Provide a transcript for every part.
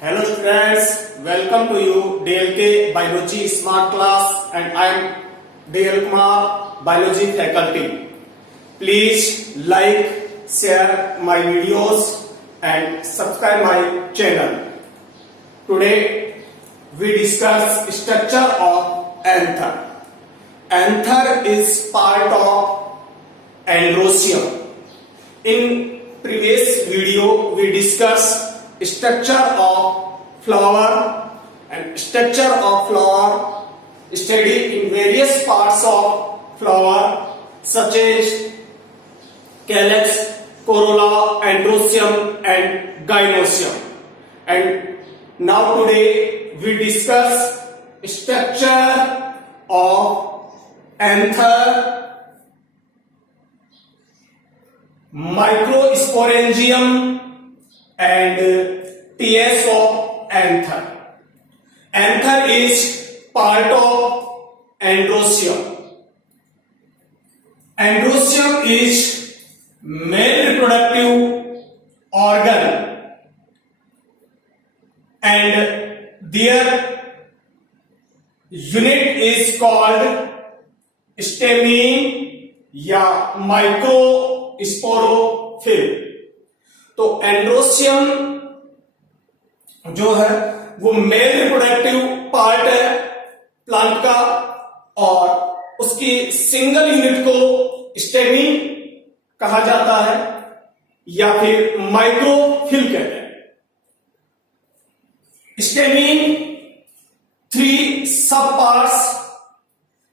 Hello students, welcome to you DLK Biology Smart Class and I am DL Kumar, Biology faculty. Please like, share my videos and subscribe my channel. Today we discuss structure of anther. Anther is part of androecium. In previous video we discussed structure of flower and structure of flower studied in various parts of flower such as calyx, corolla, androecium and gynoecium. And now today we discuss structure of anther, microsporangium and TS of anther. Anther is part of androecium. Androecium is male reproductive organ and their unit is called stamen या microsporophyll. तो androecium जो है वो male reproductive part है plant का और उसकी single unit को स्टेमिन कहा जाता है या फिर माइक्रोफिल कहते हैं. Stamen three sub parts,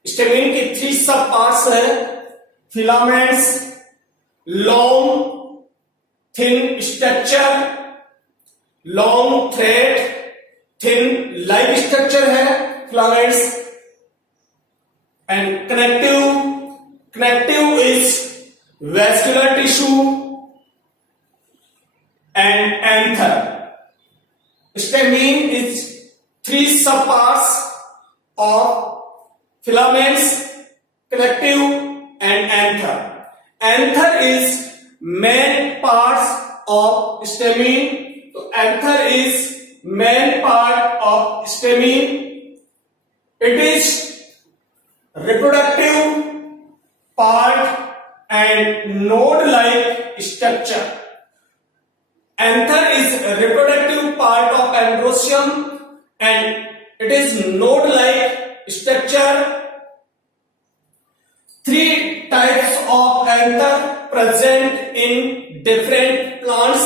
stamen की थ्री सब पार्ट्स है. Filaments, long thin structure, long thread, thin like structure है filaments and connective is vascular tissue and anther. Stamen is three sub parts of filaments, connective and anther. Anther is main parts of stamen. So anther is main part of stamen. It is reproductive part and node-like structure. Anther is a reproductive part of androecium and it is node-like structure. Three types of anther present in different plants.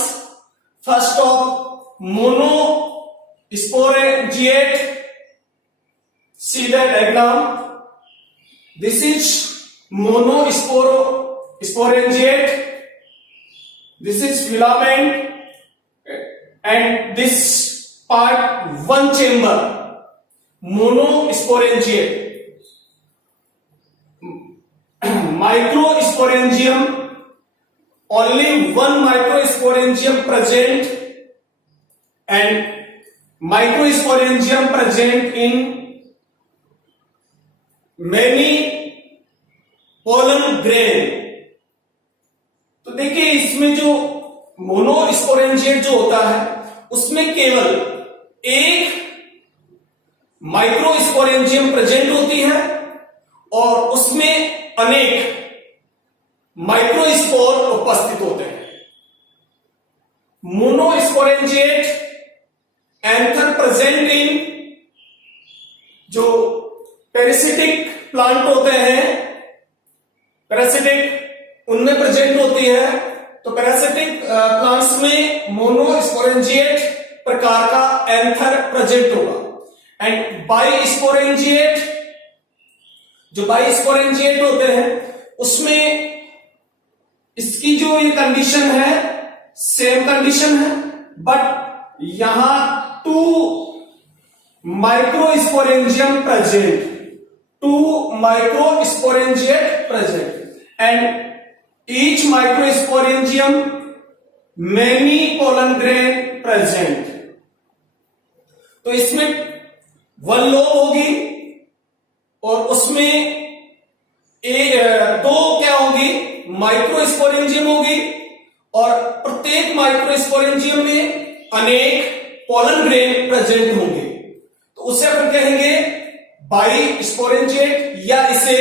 First of monosporangiate. See the diagram. This is monosporangiate. This is filament and this part one chamber. Monosporangiate. Microsporangium, only one microsporangium present and microsporangium present in many pollen grain. तो देखिए इसमें जो मोनोस्पोरेंजिएट जो होता है उसमें केवल एक माइक्रोस्पोरेंजियम प्रेजेंट होती है और उसमें अनेक माइक्रोस्पोर उपस्थित होते हैं. मोनोस्पोरेंजिएट एंथर प्रेजेंट इन जो पैरासिटिक प्लांट होते हैं, पैरासिटिक उनमें प्रेजेंट होती है. तो पैरासिटिक प्लांट्स में मोनोस्पोरेंजिएट प्रकार का एंथर प्रेजेंट होगा. एंड बाइस्पोरेंजिएट, जो बाइस्पोरेंजिएट होते हैं उसमें इसकी जो ये कंडीशन है सेम कंडीशन है बट यहां two microsporangium present, two microsporangiate present and each microsporangium many pollen grain present. तो इसमें वन लो होगी और उसमें दो क्या होगी, माइक्रोस्पोरेंजियम होगी और प्रत्येक माइक्रोस्पोरेंजियम में अनेक पोलन ग्रेन प्रेजेंट होंगे, तो उसे अपन कहेंगे बाई स्पोरेंजिएट या इसे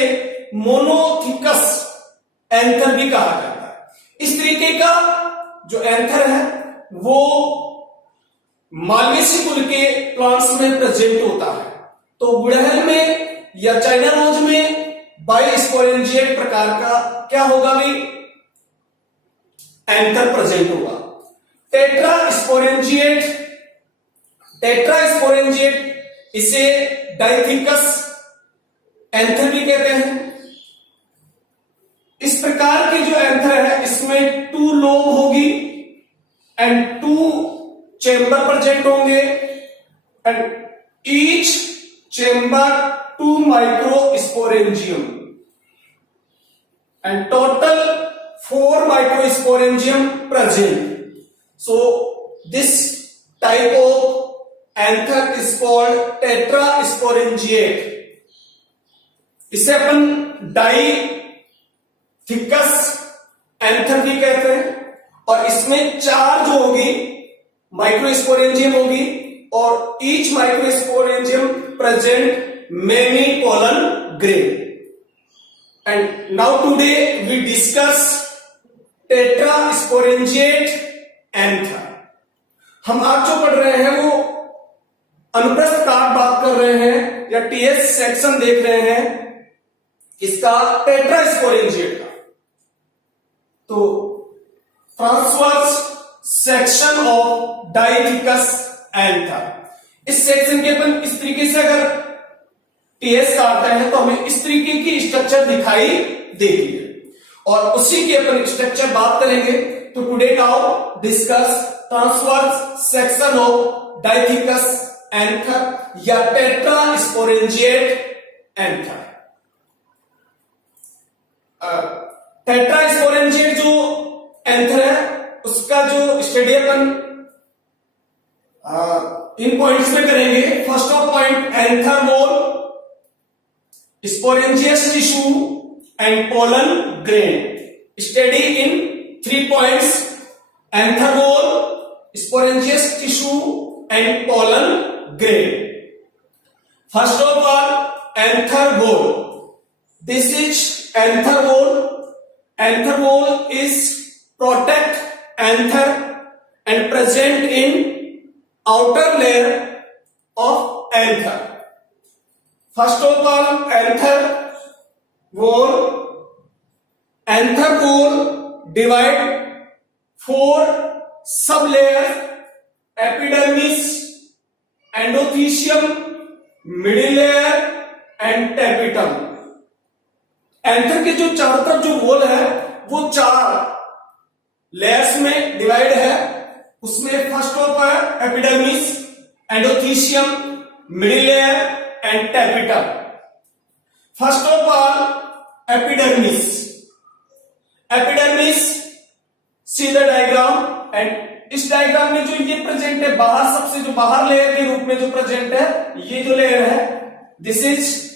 मोनोथिकस एंथर भी कहा जाता है। इस तरीके का जो एंथर है वो मालवेसी कुल के प्लांट्स में प्रेजेंट होता है। तो गुड़हल में या चाइना रोज में बाई स्पोरेंजिएट प्रकार का क्या होगा भी एंथर प्रेजेंट होगा। टेट्रा स्पोरेंजिएट इसे डाइथिकस एंथर भी कहते हैं। इस प्रकार की जो एंथर है इसमें 2 लोब होगी एंड 2 चेंबर प्रेजेंट होंगे and each chamber 2 microsporangium and total 4 microsporangium present. So this type of anther is called tetrasporangiate. इसे अपन डाइथिकस एंथर भी कहते हैं और इसमें 4 जो होगी माइक्रोस्पोरेंजियम होगी और each microsporangium present many pollen grain. And now today we discuss tetrasporangiate anther. हम आज जो पढ़ रहे हैं वो अनुप्रस्थ काट बात कर रहे हैं या टीएस सेक्शन देख रहे हैं इसका टेट्रास्पोरेंजिएट का. तो ट्रांसवर्स सेक्शन ऑफ डाइथिकस एंथर. इस सेक्शन के अपन इस तरीके से अगर टीएस काटते हैं तो हमें इस तरीके की स्ट्रक्चर दिखाई देती है और उसी की अपन स्ट्रक्चर बात करेंगे. तो today now discuss transverse section of डाइथिकस anther या टेट्रास्पोरेंजिएट एंथर. टेट्रास्पोरेंजिएट जो एंथर है उसका जो स्टडी अपन इन पॉइंट्स में करेंगे. First of point anther wall, sporangious tissue and pollen grain. Study in 3 points: anther wall, sporangious tissue and pollen grain. First of all, anther wall. This is anther wall. Anther wall is protect anther and present in outer layer of anther. First of all, anther wall divide 4 sublayers: epidermis, endothelium, middle layer and tapetum. Anther के जो चारों तरफ जो wall है वो 4 layers में divide है. उसमें first of epidermis, endothecium, middle layer and tapetum. First of all, epidermis. See the diagram and इस डायग्राम में जो ये प्रेजेंट है बाहर, सबसे जो बाहर लेयर के रूप में जो प्रेजेंट है ये जो लेयर है this is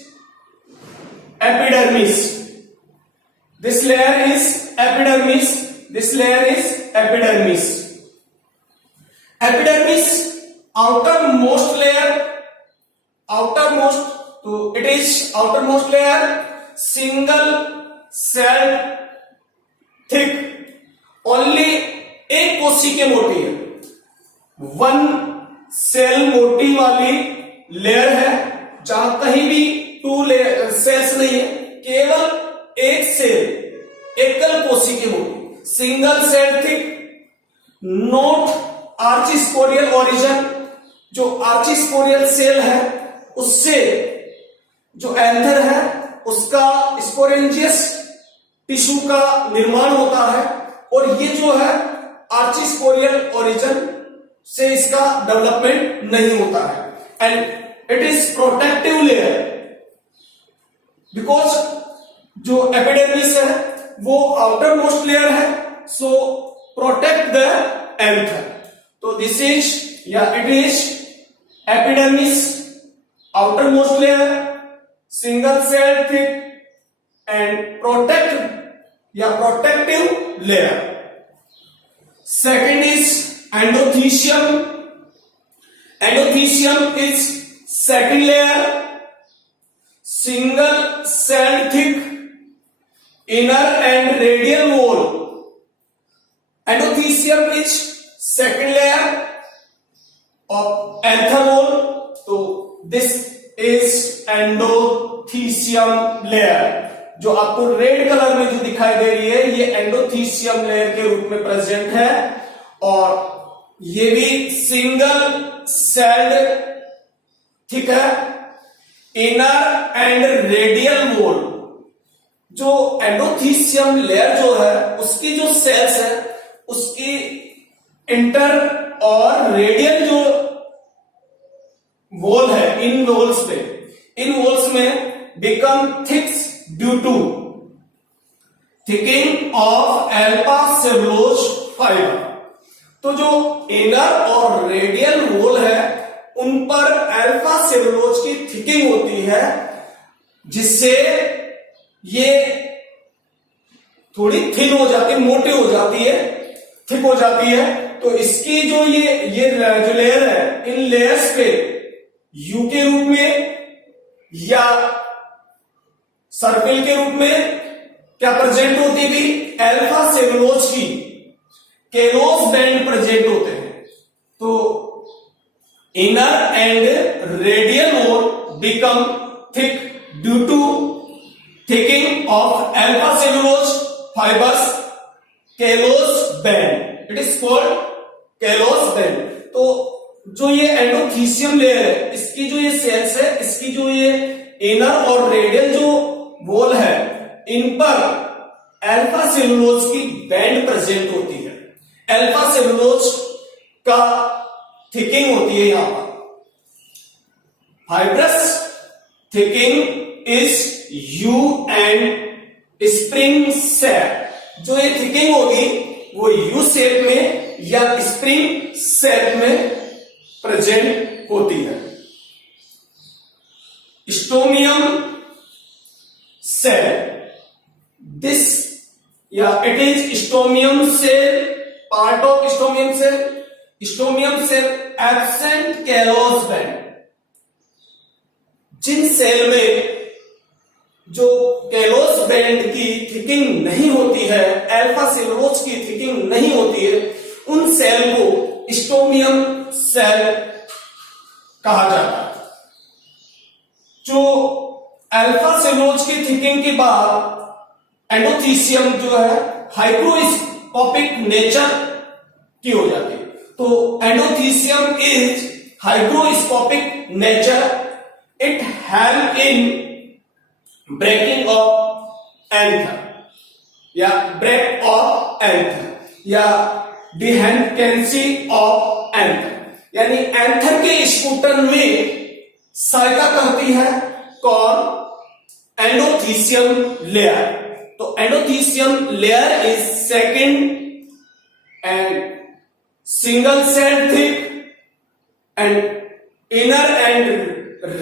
epidermis. This layer is epidermis. This layer is epidermis. Epidermis outermost layer. तो it is outermost layer, single cell thick, only एक कोशिका मोटी है, 1 सेल मोटी वाली लेयर है जहां कहीं भी 2 सेल्स नहीं है, केवल एक सेल, एकल कोशिका मोटी, single cell thick, not archesporial origin. जो आर्चिस्पोरियल सेल है उससे जो एंथर है उसका स्पोरेंजियस टिश्यू का निर्माण होता है और ये जो है आर्चिस्पोरियल ओरिजिन से इसका डेवलपमेंट नहीं होता है. And it is protective layer because जो एपिडर्मिस है वो आउटर मोस्ट लेयर है, सो प्रोटेक्ट द एंथर. तो दिस इज या it is epidermis, outermost layer, single cell thick and protective layer. Second is endothelium. Endothecium is second layer, single cell thick inner and radial wall. Endothecium is second layer of anther wall, तो this is endothecium layer. जो आपको red colour में जो दिखाई दे रही है ये endothecium layer के रूप में प्रेजेंट है, और ये भी सिंगल सेल्ड ठीक है इनर एंड रेडियल वॉल। जो एंडोथीसियम लेयर जो है उसकी जो सेल्स है उसकी इंटर और रेडियल जो वॉल है, इन वॉल्स में become thicks due to thickening of alpha cellulose fibre. तो जो इनर और रेडियल वॉल है उन पर अल्फा सेलुलोज की थिकिंग होती है, जिससे ये थोड़ी थिन हो जाती है, मोटी हो जाती है, थिक हो जाती है। तो इसकी जो ये जो लेयर है, इन लेयर्स पे यू के रूप में या सर्पिल के रूप में क्या प्रेजेंट होती थी, अल्फा सेलुलोज की केलोस बैंड प्रेजेंट होते हैं। तो inner and radial wall become thick due to thickening of alpha cellulose fibres callose band, it is called callose band. तो जो ये एंडोथीसियम लेयर है इसकी जो ये सेल्स है, इसकी जो ये इनर और रेडियल जो वॉल है इन पर अल्फा सेलुलोज की बैंड प्रेजेंट होती है। अल्फा सेलुलोज का थिकिंग होती है यहां पर। Fibrous thickening is you and spring shape. जो ये थिकिंग होगी वो यू शेप में या स्प्रिंग शेप में प्रेजेंट होती है। स्टोमियम सेल, दिस या it is stomium cell, part of stomium cell. Stomium cell absent callose band. जिन सेल में जो केलोस बैंड की थिकिंग नहीं होती है, अल्फा सेलुलोज की थिकिंग नहीं होती है, उन सेल को स्टोमियम सेल कहा जाता है। जो अल्फा सेलुलोज की थिकिंग के बाद एंडोथीसियम जो है हाइग्रोस्कोपिक नेचर की हो जाती है। तो endothecium is hygroscopic nature, it help in breaking of anther या ब्रेक ऑफ एंथर या डिहेंकेंसी ऑफ एंथर, यानी एंथर के स्पूटन में सहायता करती है कौन, एंडोथीसियम लेयर। तो endothecium layer is second and single cell thick and inner and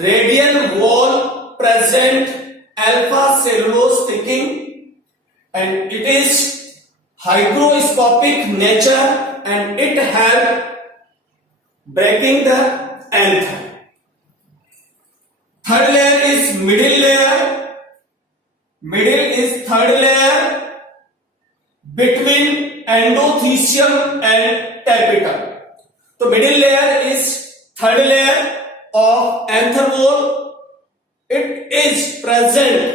radial wall present alpha cellulose thickening, and it is hygroscopic nature and it help breaking the anther. Third layer is middle layer. Middle is third layer between endothecium and tapetum. So middle layer is third layer of anther wall. It is present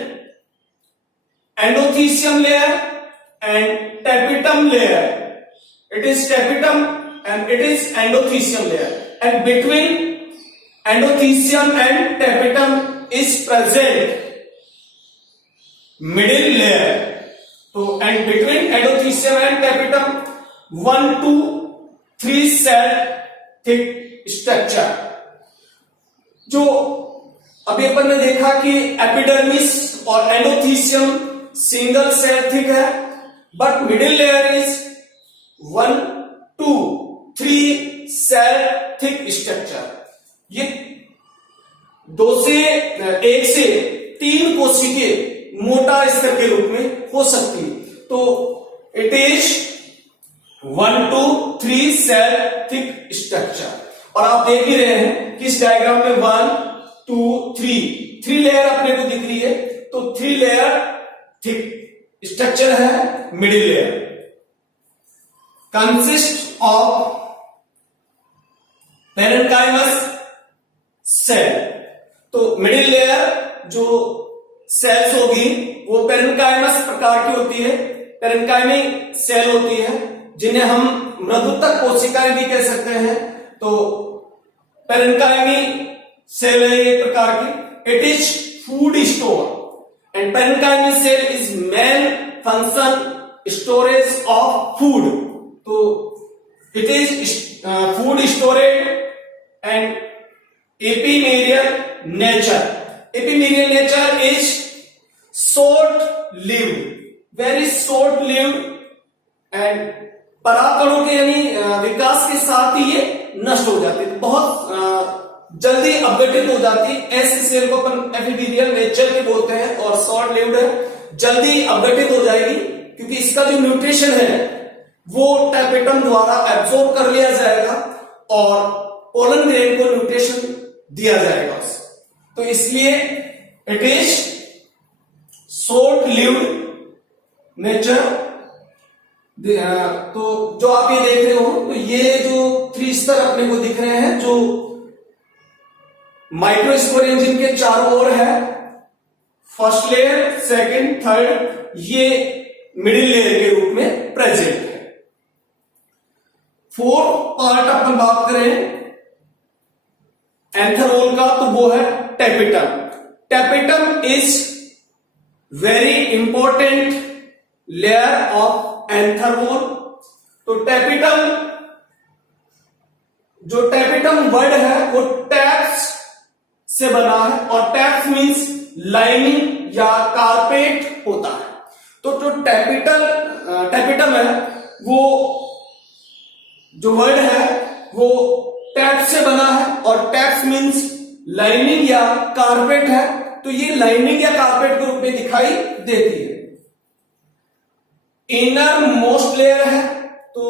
endothecium layer and tapetum layer. It is tapetum and it is endothecium layer, and between endothecium and tapetum is present middle layer. So and between endothecium and tapetum 1 to 3 cell thick structure. जो अभी अपन ने देखा कि epidermis और endothecium single cell thick है, but middle layer is 1 to 3 cell thick structure. ये 1 से 3 कोशिके मोटा स्तर के रूप में हो सकती है। तो it is 1 to 3 cell thick structure. और आप देख ही रहे हैं कि इस डायग्राम में 1 2 3 लेयर अपने को दिख रही है। तो 3 लेयर थिक स्ट्रक्चर है middle layer, consist of parenchymatous cell. तो मिडिल लेयर जो सेल्स होगी वो पेरेन्काइमस प्रकार की होती है, पेरेन्काइमिक सेल होती है, जिन्हें हम मृदुतक कोशिकाएं भी कह सकते हैं। तो पेरेन्काइमी सेल है एक प्रकार की। It is food store and parenchyma cell is main function storage of food. तो it is food storage and ephemeral nature. Ephemeral nature is short lived, very short lived and परागकणों के यानी विकास के साथ ही ये नष्ट हो जाती है, बहुत जल्दी अपडेटेड हो जाती है। ऐसे सेल को अपन एपिमेरियल नेचर के बोलते हैं और शॉर्ट लिव्ड है, जल्दी अपडेटेड हो जाएगी क्योंकि इसका जो न्यूट्रिशन है वो टैपेटम द्वारा एब्सॉर्ब कर लिया जाएगा और पोलन ग्रेन को न्यूट्रिशन दिया जाएगा उससे। तो इसलिए it is short lived nature. तो जो आप ये देख रहे हो, तो ये जो 3 स्तर अपने को दिख रहे हैं जो माइक्रोस्पोरेंजियम के चारों ओर है, फर्स्ट लेयर, सेकंड, थर्ड, ये मिडिल लेयर के रूप में प्रेजेंट है। 4th पार्ट अपन बात करें एंथरोल का, तो वो है tapetum. Tapetum is very important layer of anther wall. तो टैपेटम, जो टैपेटम वर्ड है वो टैप्स से बना है और टैप्स मींस लाइनिंग या कारपेट होता है। तो जो टैपेटम है वो जो वर्ड है वो टैप्स से बना है और टैप्स मींस लाइनिंग या कारपेट है। तो ये लाइनिंग या कारपेट के रूप में दिखाई देती है। इनर मोस्ट लेयर है, तो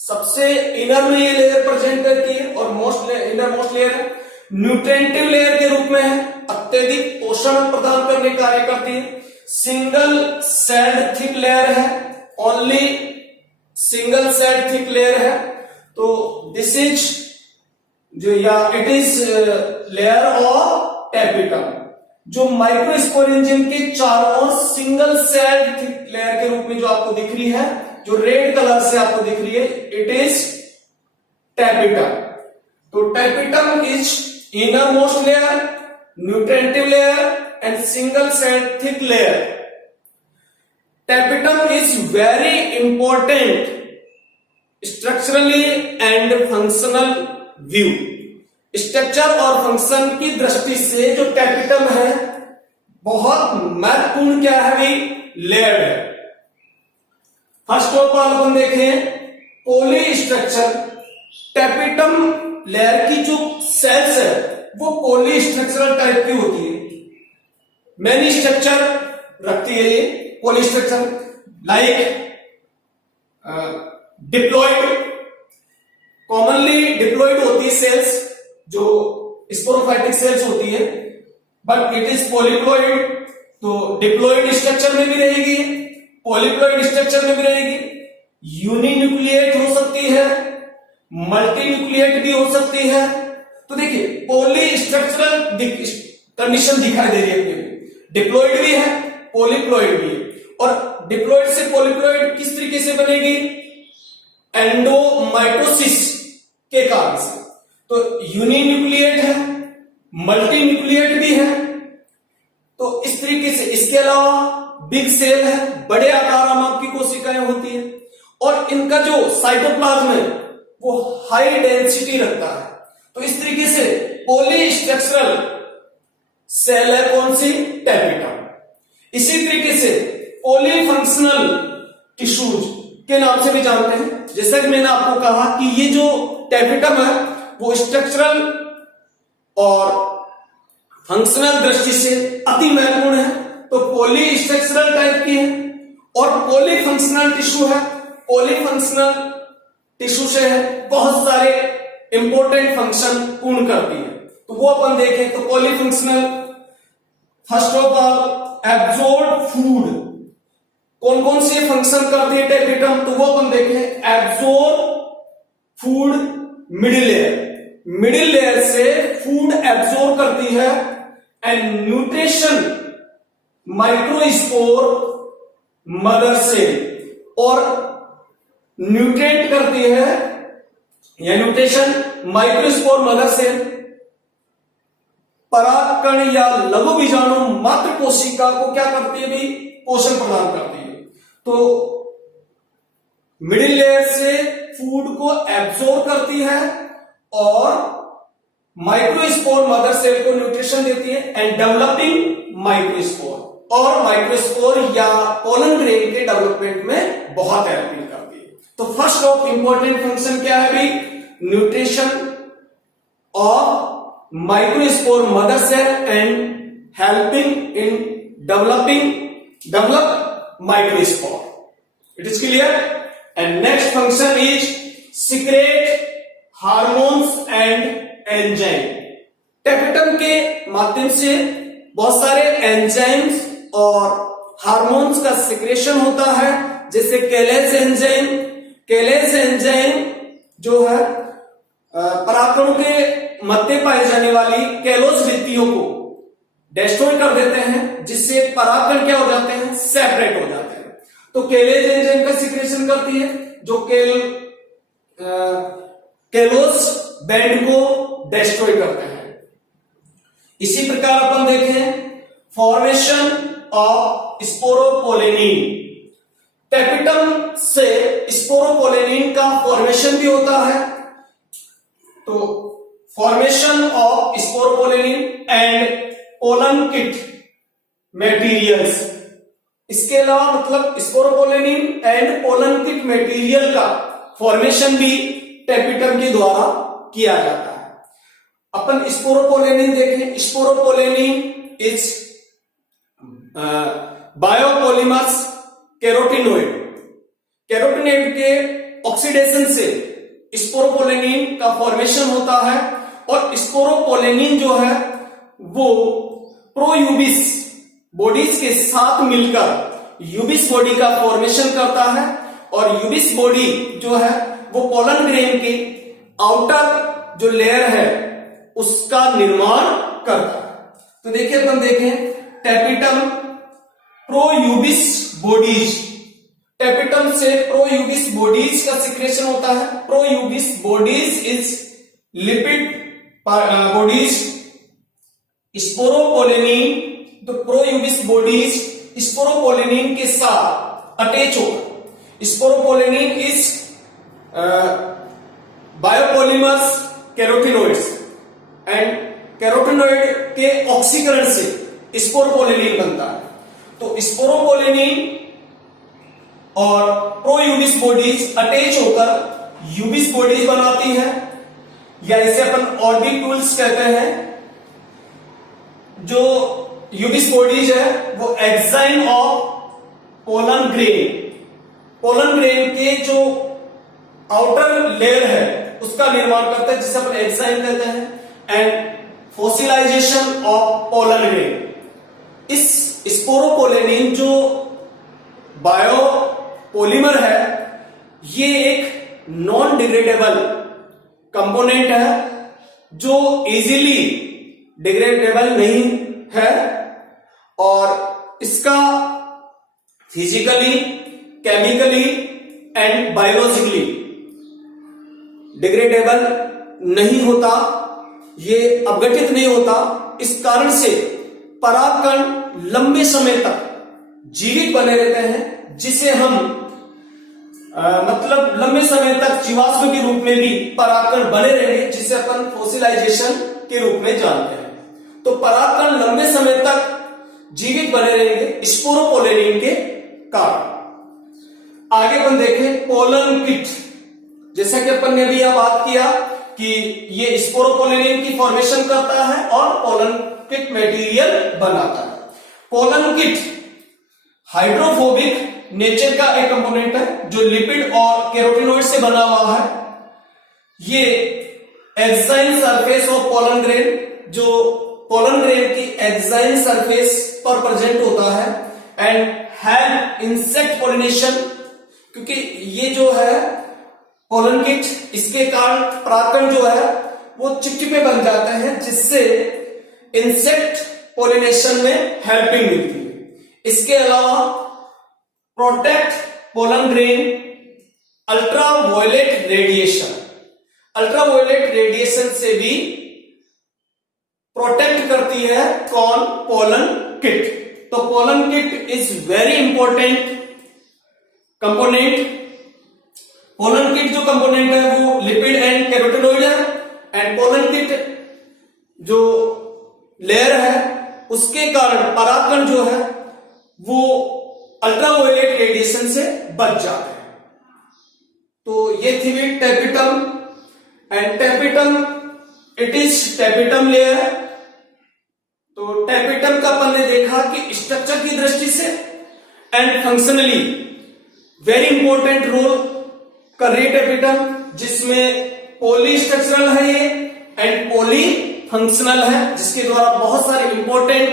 सबसे इनर में ये लेयर प्रेजेंट करती है और इनर मोस्ट लेयर है, न्यूट्रिएंटिव लेयर के रूप में है, अत्यधिक पोषण प्रदान करने का कार्य करती है। सिंगल सेल्ड थिक लेयर है, only single celled thick layer है। तो this is it is layer of tapetum, जो माइक्रोस्पोरेंजियम के चारों सिंगल सेल्ड थिक लेयर के रूप में जो आपको दिख रही है, जो रेड कलर से आपको दिख रही है, इट इज टैपेटम। तो tapetum is inner most layer, nutritive layer and single celled thick layer. Tapetum is very important structurally and functional view. Structure और फंक्शन की दृष्टि से जो टैपेटम है बहुत महत्वपूर्ण क्या है भाई, लेयर है। फर्स्ट ऑफ ऑल अपन देखें पॉली स्ट्रक्चर। टैपेटम लेयर की जो सेल्स है वो पॉली स्ट्रक्चरल टाइप की होती है, मैनी स्ट्रक्चर रखती है ये poly structure, like diploid, commonly diploid होती है सेल्स जो स्पोरोफाइटिक सेल्स होती है, बट इट इज पॉलीप्लॉइड। तो डिप्लॉइड स्ट्रक्चर में भी रहेगी, पॉलीप्लॉइड स्ट्रक्चर में भी रहेगी, यूनिन्यूक्लिएट हो सकती है, मल्टीन्यूक्लिएट भी हो सकती है। तो देखिए पॉली स्ट्रक्चरल कंडीशन दिखाई दे रही है अपने को, डिप्लॉइड भी है, पॉलीप्लॉइड भी है। और डिप्लॉइड से पॉलीप्लॉइड किस तरीके से बनेगी, एंडोमाइटोसिस के कारण से। तो यूनिन्यूक्लिएट है, मल्टीन्यूक्लिएट भी है। तो इस तरीके से, इसके अलावा बिग सेल है, बड़े आकार माप की कोशिकाएं होती है और इनका जो साइटोप्लाज्म है वो हाई डेंसिटी रखता है। तो इस तरीके से पॉली स्ट्रक्चरल सेल है कौन सी, टैपेटम। इसी तरीके से पॉली फंक्शनल टिश्यूज के नाम से भी जानते हैं। जैसा कि मैंने आपको कहा कि ये जो टैपेटम है वो स्ट्रक्चरल और फंक्शनल दृष्टि से अति महत्वपूर्ण है। तो पॉली स्ट्रक्चरल टाइप की है और पॉली फंक्शनल टिश्यू है। पॉली फंक्शनल टिश्यू से है बहुत सारे इंपॉर्टेंट फंक्शन पूर्ण करती है, तो वो अपन देखें तो polyfunctional, first of all absorb food, कौन कौन से फंक्शन करती है टेपिटम, तो वो अपन देखें। Absorb food middle layer, middle layer से फूड एब्जॉर्ब करती है, and nutrition microspore mother cell, और न्यूट्रिएंट करती है या न्यूट्रिशन माइक्रोस्पोर मदर सेल, परागकण या लघु बीजाणु मात्र कोशिका को क्या करती है भी, पोषण प्रदान करती है। तो मिडिल लेयर से फूड को एब्जॉर्ब करती है और माइक्रोस्पोर मदर सेल को न्यूट्रिशन देती है, एंड डेवलपिंग माइक्रोस्पोर, और माइक्रोस्पोर या पोलन ग्रेन के डेवलपमेंट में बहुत हेल्पिंग करती है। तो फर्स्ट ऑफ इंपॉर्टेंट फंक्शन क्या है भी, nutrition of microspore mother cell and helping in develop microspore. It is clear. And next function is secrete hormones and enzyme. Tapetum के माध्यम से बहुत सारे एंजाइम्स और हार्मोन्स का सिक्रेशन होता है, जैसे केलेज एंजाइम। केलेज एंजाइम जो है परागकणों के मध्य पाए जाने वाली केलोज भित्तियों को डिस्ट्रॉय कर देते हैं, जिससे परागकण क्या हो जाते हैं, सेपरेट हो जाते हैं। तो केलेज एंजाइम का सिक्रेशन करती है, जो केलोज बैंड को डिस्ट्रॉय करते हैं। इसी प्रकार अपन देखें फॉर्मेशन ऑफ स्पोरोपोलेनिन। टेपिटम से स्पोरोपोलेनिन का फॉर्मेशन भी होता है। तो formation of sporopollenin and pollen kit materials, इसके अलावा मतलब sporopollenin and pollen kit material का फॉर्मेशन भी टेपिटम के द्वारा किया जाता है। अपन स्पोरोपोलेनिन देखें, स्पोरोपोलेनिन इज बायोपॉलीमर्स कैरोटिनोइड। कैरोटिनोइड के ऑक्सीडेशन से स्पोरोपोलेनिन का फॉर्मेशन होता है, और स्पोरोपोलेनिन जो है वो प्रोयूबिस बॉडीज के साथ मिलकर यूबिस बॉडी का फॉर्मेशन करता है, और यूबिस बॉडी जो है वो पोलन ग्रेन के आउटर जो लेयर है उसका निर्माण करता है। तो देखिए अपन देखें टेपिटम प्रोयूबिस बॉडीज, टेपिटम से प्रोयूबिस बॉडीज का सिक्रेशन होता है। Pro Ubisch bodies is lipid bodies. Sporopollenin, तो प्रोयूबिस बॉडीज स्पोरोपोलेनिन के साथ अटैच होकर, sporopollenin is biopolymers carotenoids, and carotenoid के ऑक्सीकरण से स्पोरोपोलेनिन बनता है। तो स्पोरोपोलेनिन और प्रोयूबिस बॉडीज अटैच होकर यूबिस बॉडीज बनाती है, या इसे अपन ऑर्बिक्यूल्स कहते हैं। जो यूबिस बॉडीज है वो enzyme of pollen grain, pollen grain के जो आउटर लेयर है उसका निर्माण करता है, जिसे अपन एग्जाइम कहते हैं। And fossilisation of pollen grain, इस स्पोरोपोलेनिन जो बायोपॉलीमर है ये एक नॉन डिग्रेडेबल कंपोनेंट है, जो इजीली डिग्रेडेबल नहीं है, और इसका physically, chemically and biologically degradable नहीं होता, ये अपघटित नहीं होता। इस कारण से परागकण लंबे समय तक जीवित बने रहते हैं, जिसे हम मतलब लंबे समय तक जीवाश्म के रूप में भी परागकण बने रहेंगे, जिसे अपन फॉसिलाइजेशन के रूप में जानते हैं। तो परागकण लंबे समय तक जीवित बने रहेंगे स्पोरोपोलेनिन के कारण। आगे अपन देखें पोलन किट। जैसा कि अपन ने भी यह बात किया कि ये स्पोरोपोलेनिन की फॉर्मेशन करता है और पोलन किट मटेरियल बनाता है। पोलन किट हाइड्रोफोबिक नेचर का एक कंपोनेंट है, जो लिपिड और कैरोटिनोइड से बना हुआ है। ये exine surface of pollen grain, जो पोलन ग्रेन की एक्साइन सरफेस पर प्रेजेंट होता है, एंड हेल्प इंसेक्ट पोलिनेशन, क्योंकि ये जो है पोलन किट, इसके कारण परागकण जो है वो चिपचिपे बन जाते हैं, जिससे इंसेक्ट पोलिनेशन में हेल्पिंग मिलती है। इसके अलावा protect pollen grain ultraviolet radiation, ultraviolet radiation से भी प्रोटेक्ट करती है कौन? Pollen kitt. तो pollen kitt is very important component. Pollen kitt जो कंपोनेंट है वो लिपिड एंड कैरोटिनॉइड है, एंड पोलन किट जो लेयर है उसके कारण परागकण जो है वो अल्ट्रावायलेट रेडिएशन से बच जाते हैं। तो ये थी भी tapetum, and tapetum it is tapetum layer. तो टेपिटम का अपन ने देखा कि स्ट्रक्चर की दृष्टि से and functionally very important role कर रही है टेपिटम, जिसमें पॉली स्ट्रक्चरल है ये एंड पॉली फंक्शनल है, जिसके द्वारा बहुत सारे इंपॉर्टेंट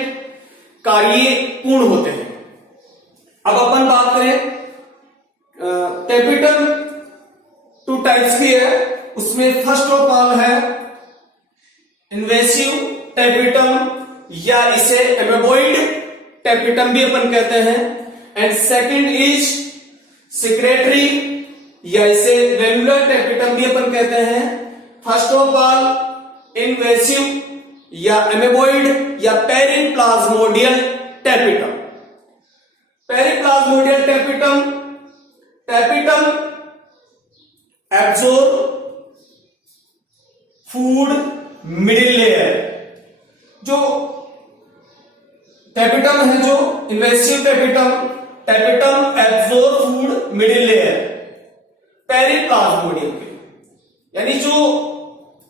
कार्य पूर्ण होते हैं। अब अपन बात करें टेपिटम 2 टाइप्स की है, उसमें फर्स्ट ऑफ ऑल है इन्वेसिव टेपिटम, या इसे एमेबोइड टेपिटम भी अपन कहते हैं, एंड सेकंड इज सिक्रेटरी, या इसे वेलुलर टेपिटम भी अपन कहते हैं। फर्स्ट ऑफ ऑल इन्वेसिव या एमेबोइड या periplasmodial tapetum. Periplasmodial tapetum, tapetum absorb food middle layer. जो टेपिटम है, जो invasive tapetum, tapetum absorb food middle layer periplasmodium के, यानी जो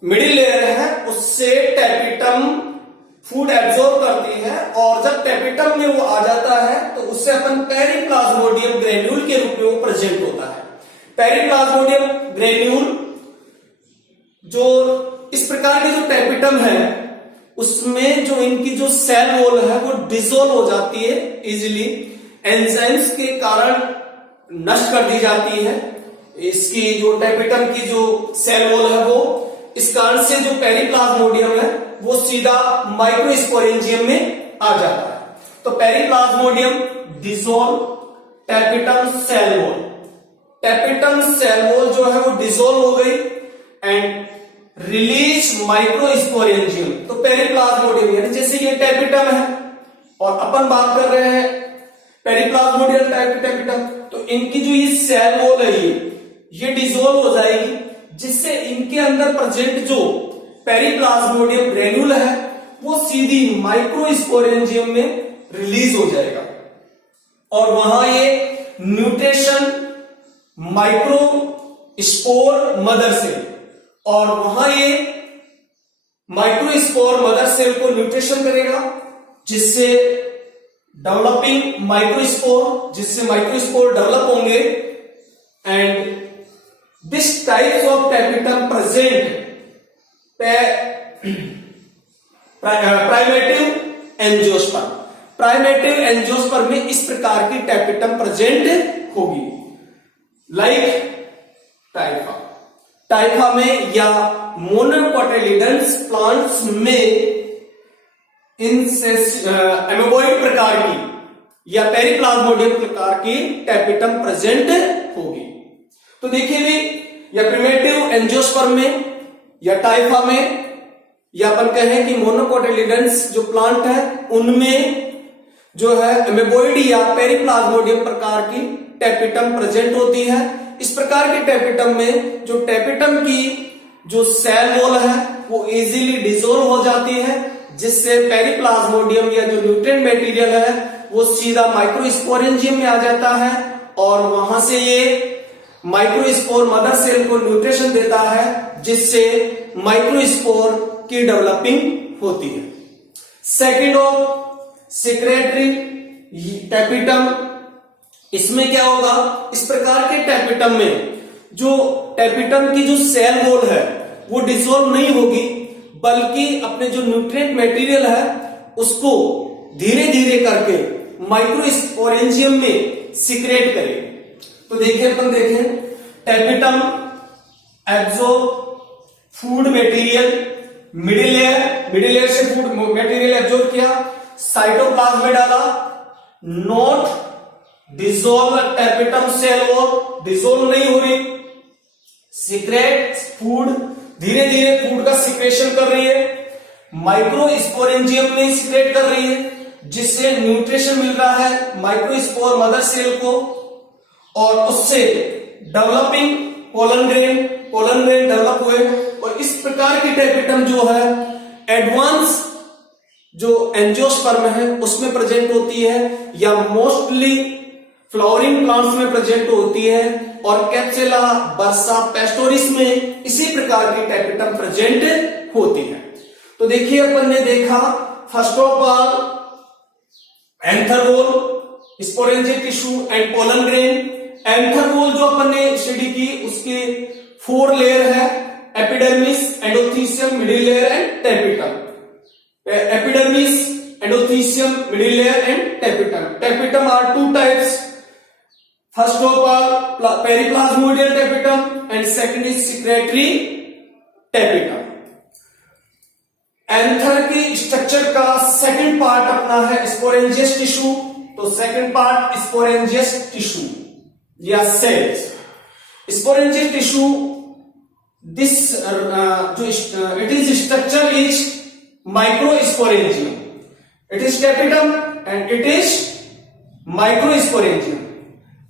मिडिल लेयर है उससे टेपिटम फूड एब्जॉर्ब करती है, और जब टेपिटम में वो आ जाता है तो उससे अपन पेरिप्लाज्मोडियम ग्रेन्यूल के रूप में वो प्रेजेंट होता है। पेरिप्लाज्मोडियम ग्रेन्यूल जो इस प्रकार के जो टेपिटम है उसमें जो इनकी जो सेल वॉल है वो डिसॉल्व हो जाती है इजीली, एंजाइम्स के कारण नष्ट कर दी जाती है। इसकी जो टेपिटम की जो सेल वॉल है वो इस कारण से जो पेरिप्लाज्मोडियम है वो सीधा माइक्रोस्पोरेंजियम में आ जाता है। तो periplasmodium dissolve tapetum cell wall, tapetum cell wall जो है वो डिसॉल्व हो गई एंड रिलीज माइक्रोस्पोरेंजियम। तो पेरिप्लाज्मोडियम यानी जैसे ये टेपिटम है और अपन बात कर रहे हैं पेरिप्लाज्मोडियल टेपिटम, तो इनकी जो ये सेल वॉल है ये डिसॉल्व हो जाएगी, जिससे इनके अंदर प्रेजेंट जो पेरिप्लाज्मोडियम ग्रेन्यूल है वो सीधी माइक्रोस्पोरेंजियम में रिलीज हो जाएगा, और वहां ये nutrition microspore mother cell, और वहां ये माइक्रोस्पोर मदर सेल को न्यूट्रिशन करेगा, जिससे डेवलपिंग माइक्रोस्पोर, जिससे माइक्रोस्पोर डेवलप होंगे, and this types of tapetum present primitive angiosperm. Primitive angiosperm में इस प्रकार की टेपिटम प्रेजेंट होगी, लाइक टाइफा। टाइफा में या मोनोकोटिलिडन्स प्लांट्स में एमेबोइड प्रकार की या पेरिप्लाज्मोडियम प्रकार की टेपिटम प्रेजेंट होगी। तो देखिए भी या प्रिमेटिव एंजियोस्पर्म में या टाइफा में, या अपन कहें कि मोनोकोटिलिडन्स जो प्लांट है उनमें जो है एमेबोइड या पेरिप्लाज्मोडियम प्रकार की टेपिटम प्रेजेंट होती है। इस प्रकार के टेपिटम में जो टेपिटम की जो सेल वॉल है वो इजीली डिसॉल्व हो जाती है, जिससे पेरिप्लाज्मोडियम या जो न्यूट्रिएंट मटेरियल है वो सीधा माइक्रोस्पोरेंजियम में आ जाता है, और वहां से ये माइक्रोस्पोर मदर सेल को न्यूट्रिशन देता है, जिससे माइक्रोस्पोर की डेवलपिंग होती है। सेकेंड ऑफ सिक्रेटरी टेपिटम, इसमें क्या होगा, इस प्रकार के टेपिटम में जो टेपिटम की जो सेल वॉल है वो डिसॉल्व नहीं होगी, बल्कि अपने जो न्यूट्रिएंट मटेरियल है उसको धीरे धीरे करके माइक्रोस्पोरेंजियम में सिक्रेट करेगी। तो देखिए अपन देखें, tapetum absorb food material, middle layer से फूड मटेरियल एब्जॉर्ब किया, साइटोप्लाज्म में डाला, नॉट डिसॉल्व टेपिटम सेल, और डिसॉल्व नहीं हो रही, सीक्रेट फूड, धीरे धीरे फूड का सिक्रेशन कर रही है, माइक्रोस्पोरेंजियम में सिक्रेट कर रही है, जिससे न्यूट्रिशन मिल रहा है माइक्रोस्पोर मदर सेल को, और उससे डेवलपिंग पोलन ग्रेन डेवलप हुए। और इस प्रकार की टेपिटम जो है एडवांस जो एंजियोस्पर्म है उसमें प्रेजेंट होती है, या मोस्टली फ्लावरिंग प्लांट्स में प्रेजेंट होती है, और कैप्सुला, बर्सा, पेस्टोरिस में इसी प्रकार की टेपिटम प्रेजेंट होती है। तो देखिए अपन ने देखा first of all anther wall, sporogenic tissue and pollen grain. Anther wall जो अपन ने स्टडी की उसके 4 लेयर है, epidermis, endothecium, middle layer and tapetum. Epidermis, endothecium, middle layer and tapetum. Tapetum are 2 types, first of all periplasmoidal tapetum and second is secretory tapetum। Anther की structure का second part अपना है sporogenous tissue, तो second part sporogenous tissue या cells. Sporogenous tissue this जो it is structure is microsporangium, it is tapetum and it is microsporangium.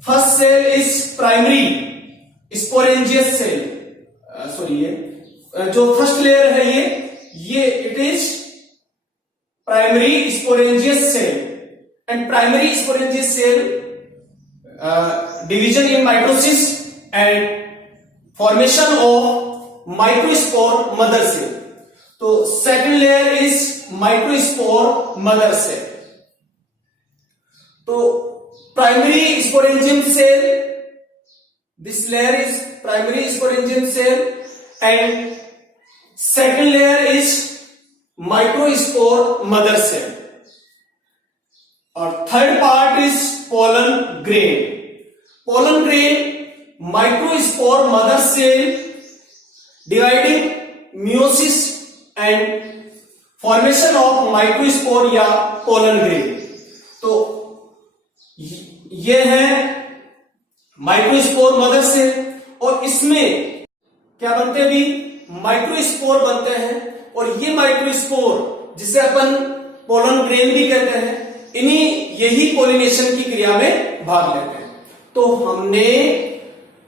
First cell is primary sporogenous cell, sorry ये जो first layer है ये it is primary sporogenous cell, and primary sporogenous cell division in mitosis and formation of microspore mother cell. तो second layer is microspore mother cell. तो primary sporangium cell, this layer is primary sporangium cell, and second layer is microspore mother cell, और third part is pollen grain। pollen grain microspore mother cell dividing meiosis and formation of microspore या pollen grain। तो ये है microspore mother से, और इसमें क्या बनते भी माइक्रोस्पोर बनते हैं, और ये माइक्रोस्पोर जिसे अपन पोलन ग्रेन भी कहते हैं, यही पोलिनेशन की क्रिया में भाग लेते हैं। तो हमने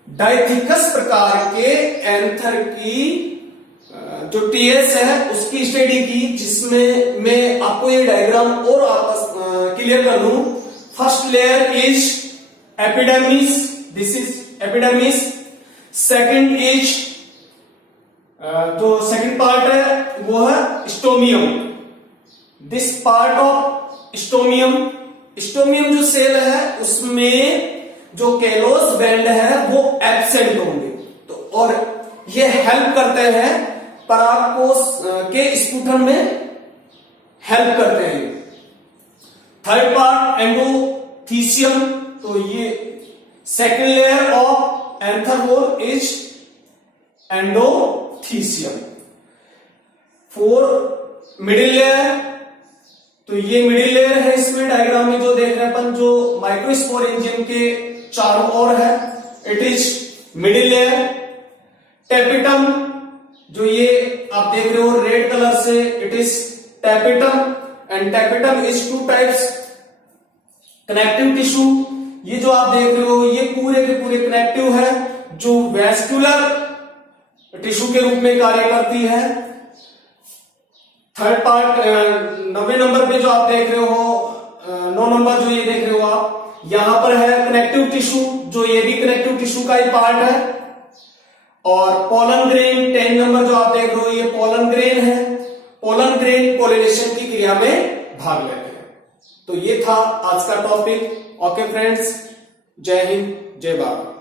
डायथिकस प्रकार के एंथर की जो टीएस है उसकी स्टडी की, जिसमें मैं आपको ये डायग्राम और आपस क्लियर कर दूं। First layer is epidermis, this is epidermis. Second is जो सेकंड पार्ट है वो है stomium, this part of stomium. Stomium जो सेल है उसमें जो कैलोस बैंड है वो एब्सेंट होंगे, तो और ये हेल्प करते हैं परागकोश के स्फुटन में हेल्प करते हैं। थर्ड पार्ट एंडोथीसियम, तो ये second layer of anther role is endothecium. 4 middle layer, तो ये मिडिल लेयर है, इसमें डायग्राम में जो देख रहे हैं अपन, जो माइक्रोस्पोरेंजियम के चारों ओर है, it is middle layer. Tapetum, जो ये आप देख रहे हो रेड कलर से, it is tapetum, and tapetum is 2 types, connective tissue. ये जो आप देख रहे हो ये पूरे के पूरे कनेक्टिव है, जो वेस्कुलर टिश्यू के रूप में कार्य करती है। थर्ड पार्ट 9वें नंबर पे जो आप देख रहे हो, 9 नंबर जो ये देख रहे हो आप, यहां पर है कनेक्टिव टिश्यू, जो ये भी कनेक्टिव टिश्यू का ही पार्ट है। और पोलन ग्रेन 10 नंबर जो आप देख रहे हो ये पोलन ग्रेन है। पोलन ग्रेन पोलिनेशन की क्रिया में भाग लेते हैं। तो ये था आज का टॉपिक। ओके फ्रेंड्स, जय हिंद, जय भारत।